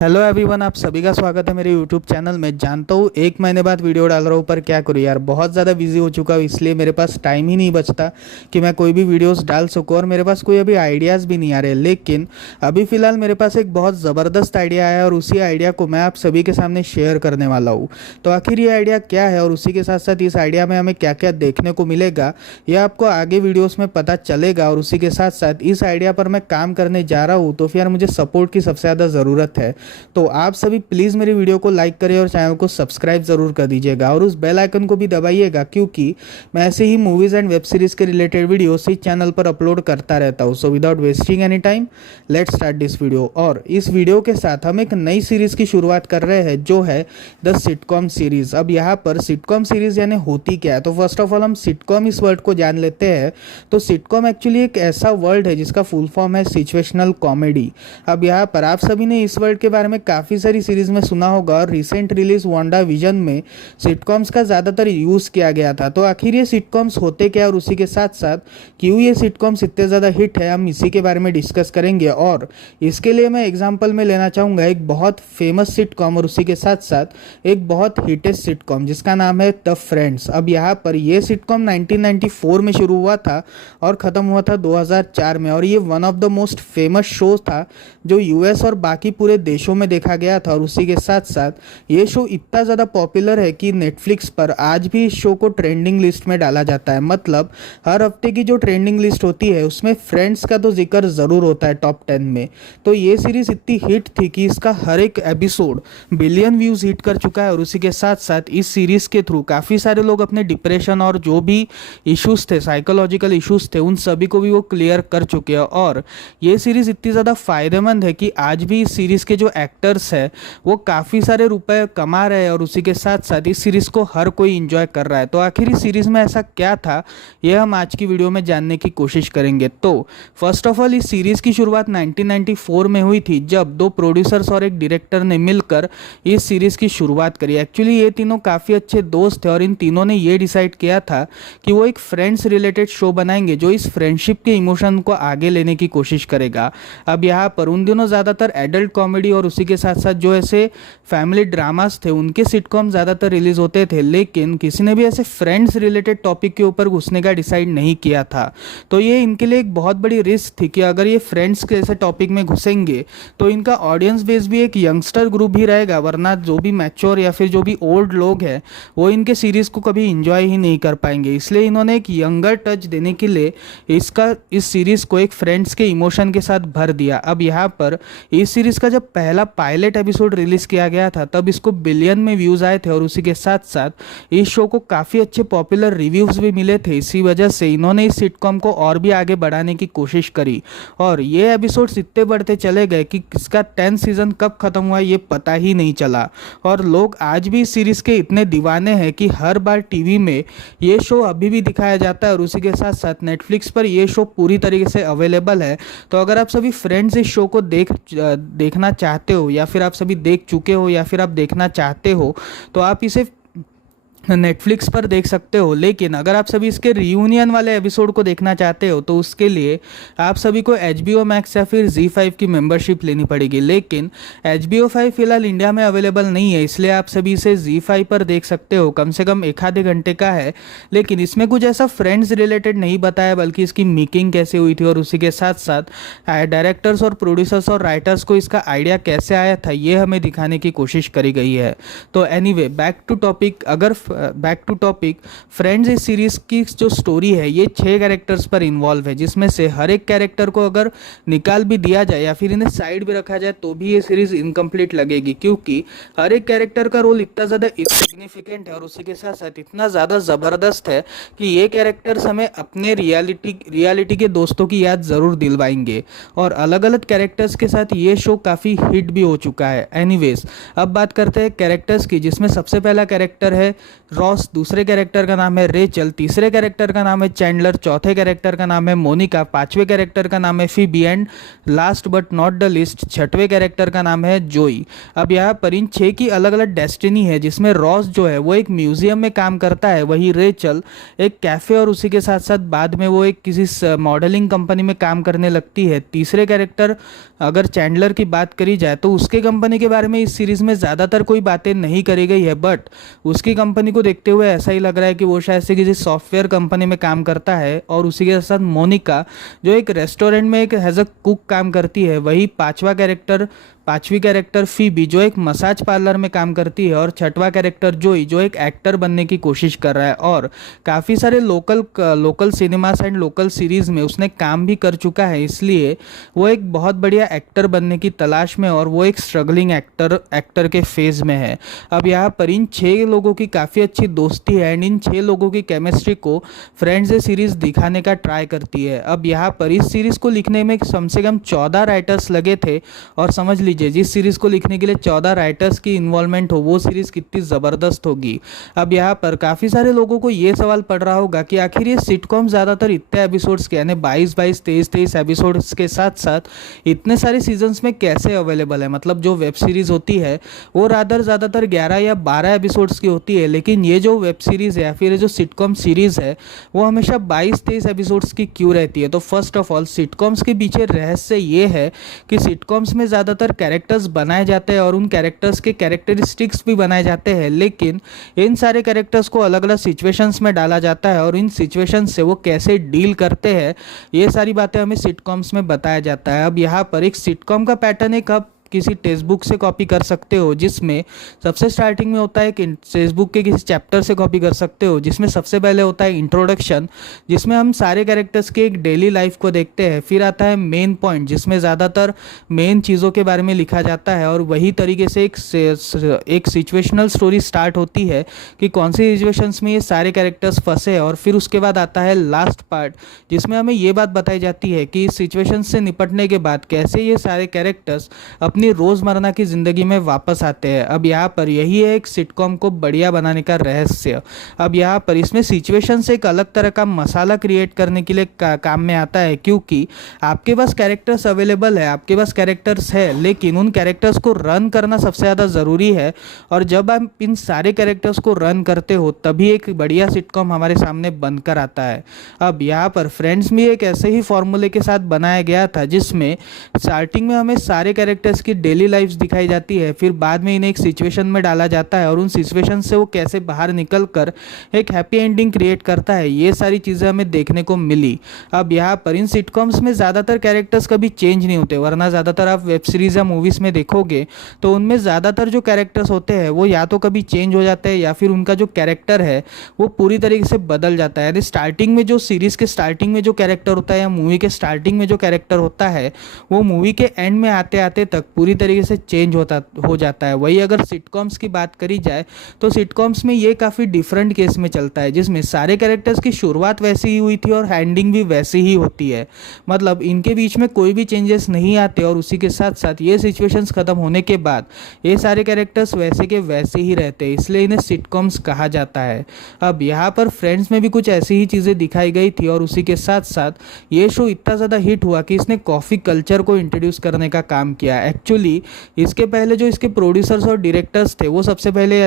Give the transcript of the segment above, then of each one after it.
Hello everyone, आप सभी का स्वागत है मेरे यूट्यूब चैनल में। जानता हूँ एक महीने बाद वीडियो डाल रहा हूँ, पर क्या करूँ यार, बहुत ज़्यादा बिजी हो चुका हूँ, इसलिए मेरे पास टाइम ही नहीं बचता कि मैं कोई भी वीडियोस डाल सकूँ। और मेरे पास कोई अभी आइडियाज़ भी नहीं आ रहे। लेकिन अभी फ़िलहाल मेरे पास एक बहुत ज़बरदस्त आइडिया आया और उसी आइडिया को मैं आप सभी के सामने शेयर करने वाला हूँ। तो आखिर ये आइडिया क्या है और उसी के साथ साथ इस आइडिया में हमें क्या क्या देखने को मिलेगा, यह आपको आगे वीडियोज़ में पता चलेगा। और उसी के साथ साथ इस आइडिया पर मैं काम करने जा रहा हूँ, तो फिर मुझे सपोर्ट की सबसे ज़्यादा ज़रूरत है। तो आप सभी प्लीज़ मेरी वीडियो को लाइक करें और चैनल को सब्सक्राइब ज़रूर कर दीजिएगा और उस बेल आइकन को भी दबाइएगा, क्योंकि मैं ऐसे ही मूवीज़ एंड वेब सीरीज़ के रिलेटेड वीडियो इस चैनल पर अपलोड करता रहता हूँ। So without wasting any time, let's start this video. और इस वीडियो के साथ हम एक नई सीरीज़ की शुरुआत कर रहे हैं, जो है द सिटकॉम सीरीज़। अब यहाँ पर सिटकॉम सीरीज़ यानी होती क्या है, तो फर्स्ट ऑफ ऑल हम सिटकॉम इस वर्ड को जान लेते हैं। तो सिटकॉम एक्चुअली एक ऐसा वर्ड है जिसका फुल फॉर्म है सिचुएशनल कॉमेडी। अब यहाँ पर आप सभी ने इस वर्ड के बारे में काफ़ी सारी सीरीज में सुना होगा और रिसेंट रिलीज वांडा विजन में सिटकॉम्स का ज़्यादातर यूज़ किया गया था। तो आखिर ये सिटकॉम्स होते क्या और उसी के साथ साथ क्यों ये सिटकॉम्स इतने ज़्यादा हिट है, हम इसी के बारे में डिस्कस करेंगे। और इसके लिए मैं एग्जांपल में लेना चाहूँगा एक बहुत फेमस सिटकॉम और उसी के साथ साथ एक बहुत हिटेस्ट सिटकॉम जिसका नाम है द फ्रेंड्स। अब यहाँ पर ये सिटकॉम 1994 में शुरू हुआ था और ख़त्म हुआ था 2004 में। और ये one of the most famous show था जो यूएस और बाकी पूरे देशों में देखा गया था। और उसी के साथ साथ ये शो इतना ज़्यादा पॉपुलर है कि नेटफ्लिक्स पर आज भी इस शो को ट्रेंडिंग लिस्ट में डाला जाता है। मतलब हर हफ्ते की जो ट्रेंडिंग लिस्ट होती है उसमें फ्रेंड्स का तो जिक्र ज़रूर होता है टॉप 10 में। तो ये सीरीज़ इतनी हिट थी कि इसका हर एक एपिसोड बिलियन व्यूज़ हिट कर चुका है। और उसी के साथ साथ इस सीरीज़ के थ्रू काफ़ी सारे लोग अपने डिप्रेशन और जो भी इश्यूज़ थे, साइकोलॉजिकल इश्यूज़ थे, उन सभी को भी वो क्लियर कर चुके हैं। और ये सीरीज़ इतनी ज़्यादा फ़ायदेमंद है कि आज भी इस सीरीज़ के जो एक्टर्स हैं वो काफ़ी सारे रुपए कमा रहे हैं और उसी के साथ साथ इस सीरीज़ को हर कोई इंजॉय कर रहा है। तो आखिर इस सीरीज़ में ऐसा क्या था, यह हम आज की वीडियो में जानने की कोशिश करेंगे। तो फर्स्ट ऑफ ऑल इस सीरीज़ की शुरुआत 1994 में हुई थी, जब दो प्रोड्यूसर्स और एक डायरेक्टर ने मिलकर इस सीरीज़ की शुरुआत करी। एक्चुअली ये तीनों काफ़ी अच्छे दोस्त थे और इन तीनों ने ये डिसाइड किया था कि वो एक फ्रेंड्स रिलेटेड शो बनाएंगे जो इस फ्रेंडशिप के इमोशन को आगे लेने की कोशिश करेगा। अब यहाँ पर उन दिनों ज़्यादातर एडल्ट कॉमेडी और उसी के साथ साथ जो ऐसे फैमिली ड्रामास थे उनके सिटकॉम ज़्यादातर रिलीज होते थे, लेकिन किसी ने भी ऐसे फ्रेंड्स रिलेटेड टॉपिक के ऊपर घुसने का डिसाइड नहीं किया था। तो ये इनके लिए एक बहुत बड़ी रिस्क थी कि अगर ये फ्रेंड्स के ऐसे टॉपिक में घुसेंगे तो इनका ऑडियंस बेस भी एक यंगस्टर ग्रुप ही रहेगा, वरना जो भी मैच्योर या फिर जो भी ओल्ड लोग हैं वो इनके सीरीज़ को कभी इंजॉय ही नहीं कर पाएंगे। इसलिए इन्होंने एक यंगर टच देने के लिए इस सीरीज़ को एक फ्रेंड्स के इमोशन के साथ भर दिया। अब यहाँ पर इस सीरीज़ का जब पहला पायलट एपिसोड रिलीज़ किया गया था तब इसको बिलियन में व्यूज़ आए थे और उसी के साथ साथ इस शो को काफ़ी अच्छे पॉपुलर रिव्यूज़ भी मिले थे। इसी वजह से इन्होंने इस सिटकॉम को और भी आगे बढ़ाने की कोशिश करी और ये एपिसोड्स इतने बढ़ते चले गए कि इसका 10 सीज़न कब ख़त्म हुआ ये पता ही नहीं चला। और लोग आज भी इस सीरीज़ के इतने दीवाने हैं कि हर बार टीवी में ये शो अभी भी दिखाया जाता है और उसी के साथ साथ नेटफ्लिक्स पर ये शो पूरी तरीके से अवेलेबल है। तो अगर आप सभी फ्रेंड्स इस शो को देखना चाहते हो या फिर आप सभी देख चुके हो या फिर आप देखना चाहते हो तो आप इसे नेटफ्लिक्स पर देख सकते हो। लेकिन अगर आप सभी इसके रियूनियन वाले एपिसोड को देखना चाहते हो तो उसके लिए आप सभी को HBO मैक्स या फिर Z5 की मेंबरशिप लेनी पड़ेगी। लेकिन HBO 5 फिलहाल इंडिया में अवेलेबल नहीं है, इसलिए आप सभी इसे Z5 पर देख सकते हो। कम से कम एक आधे घंटे का है, लेकिन इसमें कुछ ऐसा फ्रेंड्स रिलेटेड नहीं बताया, बल्कि इसकी मेकिंग कैसे हुई थी और उसी के साथ साथ डायरेक्टर्स और प्रोड्यूसर्स और राइटर्स को इसका आइडिया कैसे आया था ये हमें दिखाने की कोशिश करी गई है। तो anyway, back to topic, friends इस सीरीज की जो स्टोरी है ये 6 कैरेक्टर्स पर इन्वॉल्व है, जिसमें से हर एक कैरेक्टर को अगर निकाल भी दिया जाए या फिर इन्हें साइड भी रखा जाए तो भी ये सीरीज इनकम्प्लीट लगेगी, क्योंकि हर एक कैरेक्टर का रोल इतना ज़्यादा सिग्निफिकेंट है और उसी के साथ साथ इतना ज़्यादा ज़बरदस्त है कि ये कैरेक्टर्स हमें अपने रियलिटी के दोस्तों की याद ज़रूर दिलवाएंगे। और अलग अलग कैरेक्टर्स के साथ ये शो काफ़ी हिट भी हो चुका है। एनीवेज, अब बात करते हैं कैरेक्टर्स की, जिसमें सबसे पहला कैरेक्टर है रॉस, दूसरे कैरेक्टर का नाम है रेचल, तीसरे कैरेक्टर का नाम है चैंडलर, चौथे कैरेक्टर का नाम है मोनिका, पांचवें कैरेक्टर का नाम है Phoebe and last but not the list छठवें कैरेक्टर का नाम है जोई। अब यहाँ पर इन 6 की अलग अलग डेस्टिनी है, जिसमें रॉस जो है वो एक म्यूजियम में काम करता है, वही रेचल एक कैफ़े और उसी के साथ साथ बाद में वो एक किसी मॉडलिंग कंपनी में काम करने लगती है। तीसरे कैरेक्टर अगर चैंडलर की बात करी जाए तो उसके कंपनी के बारे में इस सीरीज़ में ज़्यादातर कोई बातें नहीं करी गई है, बट उसकी कंपनी को देखते हुए ऐसा ही लग रहा है कि वो शायद से किसी सॉफ्टवेयर कंपनी में काम करता है। और उसी के साथ मोनिका जो एक रेस्टोरेंट में एक एज अ कुक काम करती है। वही पांचवी कैरेक्टर फीबी जो एक मसाज पार्लर में काम करती है। और छठवां कैरेक्टर जोई जो एक एक्टर बनने की कोशिश कर रहा है और काफ़ी सारे local cinemas and local series में उसने काम भी कर चुका है, इसलिए वो एक बहुत बढ़िया एक्टर बनने की तलाश में और वो एक स्ट्रगलिंग एक्टर के फेज़ में है। अब यहाँ पर इन 6 लोगों की काफ़ी अच्छी दोस्ती है एंड इन 6 लोगों की केमिस्ट्री को फ्रेंड्स ये सीरीज़ दिखाने का ट्राई करती है। अब यहाँ पर इस सीरीज़ को लिखने में कम से कम 14 राइटर्स लगे थे और समझ लीजिए जिस सीरीज़ को लिखने के लिए 14 राइटर्स की इन्वॉल्वमेंट हो वो सीरीज़ कितनी ज़बरदस्त होगी। अब यहाँ पर काफ़ी सारे लोगों को ये सवाल पड़ रहा होगा कि आखिर ये सिटकॉम ज़्यादातर इतने एपिसोड्स के यानी 22 23 एपिसोड्स के साथ साथ इतने सारे सीजन्स में कैसे अवेलेबल है। मतलब जो वेब सीरीज़ होती है वो ज़्यादातर 11 या 12 एपिसोड्स की होती है, लेकिन ये जो वेब सीरीज़ है या फिर जो सिटकॉम सीरीज़ है वो हमेशा 22-23 एपिसोड्स की क्यों रहती है। तो फर्स्ट ऑफ ऑल सिटकॉम्स के पीछे रहस्य ये है कि सिटकॉम्स में ज़्यादातर कैरेक्टर्स बनाए जाते हैं और उन कैरेक्टर्स के कैरेक्टरिस्टिक्स भी बनाए जाते हैं, लेकिन इन सारे कैरेक्टर्स को अलग अलग सिचुएशंस में डाला जाता है और इन सिचुएशंस से वो कैसे डील करते हैं ये सारी बातें हमें सिटकॉम्स में बताया जाता है। अब यहाँ पर एक सिटकॉम का पैटर्न एक आप किसी टेक्स्ट बुक से कॉपी कर सकते हो, जिसमें सबसे स्टार्टिंग में होता है कि टेक्स्ट बुक के किसी चैप्टर से कॉपी कर सकते हो, जिसमें सबसे पहले होता है इंट्रोडक्शन, जिसमें हम सारे कैरेक्टर्स के एक डेली लाइफ को देखते हैं। फिर आता है मेन पॉइंट, जिसमें ज़्यादातर मेन चीज़ों के बारे में लिखा जाता है और वही तरीके से एक सिचुएशनल स्टोरी स्टार्ट होती है कि कौन सी सिचुएशंस में ये सारे कैरेक्टर्स फंसे। और फिर उसके बाद आता है लास्ट पार्ट, जिसमें हमें ये बात बताई जाती है कि इस सिचुएशन से निपटने के बाद कैसे ये सारे कैरेक्टर्स अपनी रोजमर्रा की जिंदगी में वापस आते हैं। अब यहाँ पर यही है एक सिटकॉम को बढ़िया बनाने का रहस्य। अब यहाँ पर इसमें सिचुएशन से एक अलग तरह का मसाला क्रिएट करने के लिए काम में आता है, क्योंकि आपके पास कैरेक्टर्स अवेलेबल है, आपके पास कैरेक्टर्स है, लेकिन उन कैरेक्टर्स को रन करना सबसे ज़्यादा ज़रूरी है। और जब आप इन सारे कैरेक्टर्स को रन करते हो तभी एक बढ़िया सिटकॉम हमारे सामने बनकर आता है। अब यहाँ पर फ्रेंड्स भी एक ऐसे ही फॉर्मूले के साथ बनाया गया था, जिसमें स्टार्टिंग में हमें सारे कैरेक्टर्स की डेली लाइफ्स दिखाई जाती है, फिर बाद में इन्हें एक सिचुएशन में डाला जाता है और उन सिचुएशन से वो कैसे बाहर निकल कर एक हैप्पी एंडिंग क्रिएट करता है, ये सारी चीज़ें हमें देखने को मिली। अब यहाँ पर इन सिटकॉम्स में ज़्यादातर कैरेक्टर्स कभी चेंज नहीं होते, वरना ज़्यादातर आप वेब सीरीज़ या मूवीज़ में देखोगे तो उनमें ज़्यादातर जो कैरेक्टर्स होते हैं वो या तो कभी चेंज हो जाते हैं या फिर उनका जो कैरेक्टर है वो पूरी तरीके से बदल जाता है। यानी स्टार्टिंग में जो सीरीज़ के स्टार्टिंग में जो कैरेक्टर होता है या मूवी के स्टार्टिंग में जो कैरेक्टर होता है वो मूवी के एंड में आते आते तक पूरी तरीके से चेंज हो जाता है। वही अगर सिटकॉम्स की बात करी जाए तो सिटकॉम्स में ये काफ़ी डिफरेंट केस में चलता है, जिसमें सारे कैरेक्टर्स की शुरुआत वैसी ही हुई थी और एंडिंग भी वैसी ही होती है। मतलब इनके बीच में कोई भी चेंजेस नहीं आते और उसी के साथ साथ ये सिचुएशंस खत्म होने के बाद ये सारे कैरेक्टर्स वैसे के वैसे ही रहते हैं, इसलिए इन्हें सिटकॉम्स कहा जाता है। अब यहाँ पर फ्रेंड्स में भी कुछ ऐसी ही चीज़ें दिखाई गई थी और उसी के साथ साथ ये शो इतना ज़्यादा हिट हुआ कि इसने कॉफ़ी कल्चर को इंट्रोड्यूस करने का काम किया। एक्चुअली इसके पहले जो इसके प्रोड्यूसर्स और डायरेक्टर्स थे वो सबसे पहले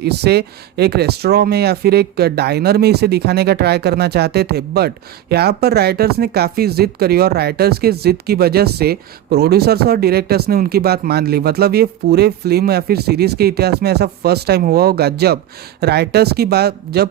इससे एक रेस्टोरेंट में या फिर एक डाइनर में इसे दिखाने का ट्राई करना चाहते थे, बट यहाँ पर राइटर्स ने काफ़ी जिद करी और राइटर्स की जिद की वजह से प्रोड्यूसर्स और डायरेक्टर्स ने उनकी बात मान ली। मतलब ये पूरे फिल्म या फिर सीरीज़ के इतिहास में ऐसा फर्स्ट टाइम हुआ होगा जब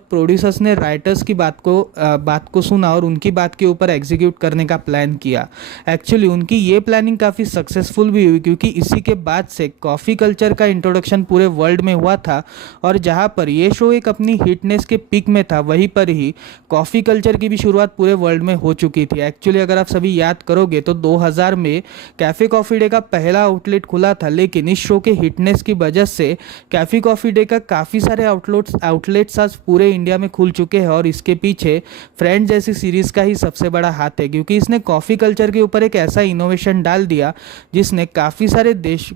प्रोड्यूसर्स ने राइटर्स की बात को सुना और उनकी बात के ऊपर एग्जीक्यूट करने का प्लान किया। एक्चुअली उनकी ये प्लानिंग काफ़ी सक्सेसफुल भी हुई, क्योंकि इसी के बाद से कॉफ़ी कल्चर का इंट्रोडक्शन पूरे वर्ल्ड में हुआ था और जहां पर ये शो एक अपनी हिटनेस के पीक में था वहीं पर ही कॉफ़ी कल्चर की भी शुरुआत पूरे वर्ल्ड में हो चुकी थी। एक्चुअली अगर आप सभी याद करोगे तो 2000 में कैफ़े कॉफ़ी डे का पहला आउटलेट खुला था, लेकिन इस शो के हिटनेस की वजह से कैफ़े कॉफ़ी डे का काफ़ी सारे आउटलेट्स आज पूरे इंडिया में खुल चुके हैं और इसके पीछे फ्रेंड्स जैसी सीरीज़ का ही सबसे बड़ा हाथ है, क्योंकि इसने कॉफ़ी कल्चर के ऊपर एक ऐसा इनोवेशन डाल दिया जिसने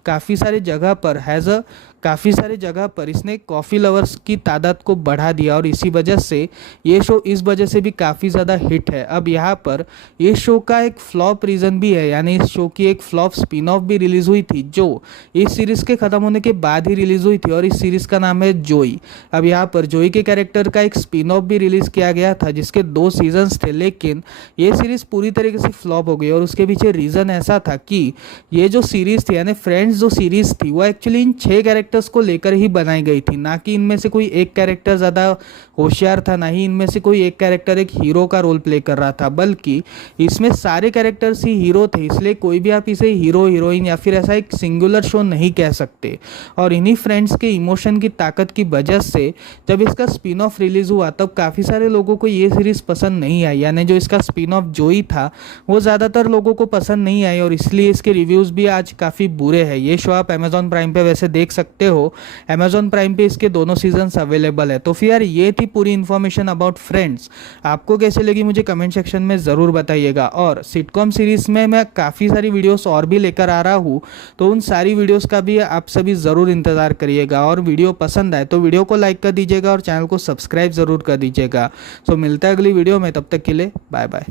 काफ़ी सारे जगह पर काफ़ी सारे जगह पर इसने कॉफ़ी लवर्स की तादाद को बढ़ा दिया और इसी वजह से ये शो इस वजह से भी काफ़ी ज़्यादा हिट है। अब यहाँ पर ये शो का एक फ्लॉप रीज़न भी है, यानी इस शो की एक फ्लॉप स्पिन ऑफ भी रिलीज़ हुई थी जो इस सीरीज़ के ख़त्म होने के बाद ही रिलीज़ हुई थी और इस सीरीज़ का नाम है जोई। अब यहाँ पर जोई के कैरेक्टर का एक स्पिन ऑफ भी रिलीज़ किया गया था जिसके 2 सीजन्स थे, लेकिन ये सीरीज़ पूरी तरीके से फ्लॉप हो गई और उसके पीछे रीज़न ऐसा था कि ये जो सीरीज़ थी यानी फ्रेंड्स जो सीरीज़ थी वो एक्चुअली इन 6 कैरेक्टर्स को लेकर ही बनाई गई थी, ना कि इनमें से कोई एक कैरेक्टर ज़्यादा होशियार था, ना ही इनमें से कोई एक कैरेक्टर एक हीरो का रोल प्ले कर रहा था, बल्कि इसमें सारे कैरेक्टर्स ही हीरो थे। इसलिए कोई भी आप इसे हीरो हीरोइन या फिर ऐसा एक सिंगुलर शो नहीं कह सकते। और इन्हीं फ्रेंड्स के इमोशन की ताकत की वजह से जब इसका स्पिन ऑफ रिलीज़ हुआ तब काफ़ी सारे लोगों को ये सीरीज़ पसंद नहीं आई, यानी जो इसका स्पिन ऑफ जोई था वो ज़्यादातर लोगों को पसंद नहीं आई और इसलिए इसके रिव्यूज़ भी आज काफ़ी बुरे हैं। ये शो आप अमेजॉन प्राइम पे वैसे देख सकते हो, अमेजॉन प्राइम पे इसके दोनों सीजन्स अवेलेबल है। तो फिर यार ये थी पूरी इन्फॉर्मेशन अबाउट फ्रेंड्स। आपको कैसे लगी मुझे कमेंट सेक्शन में ज़रूर बताइएगा। और सिटकॉम सीरीज़ में मैं काफ़ी सारी वीडियोस और भी लेकर आ रहा हूँ, तो उन सारी वीडियोस का भी आप सभी ज़रूर इंतज़ार करिएगा। और वीडियो पसंद आए तो वीडियो को लाइक कर दीजिएगा और चैनल को सब्सक्राइब ज़रूर कर दीजिएगा। सो मिलता है अगली वीडियो में, तब तक के लिए बाय बाय।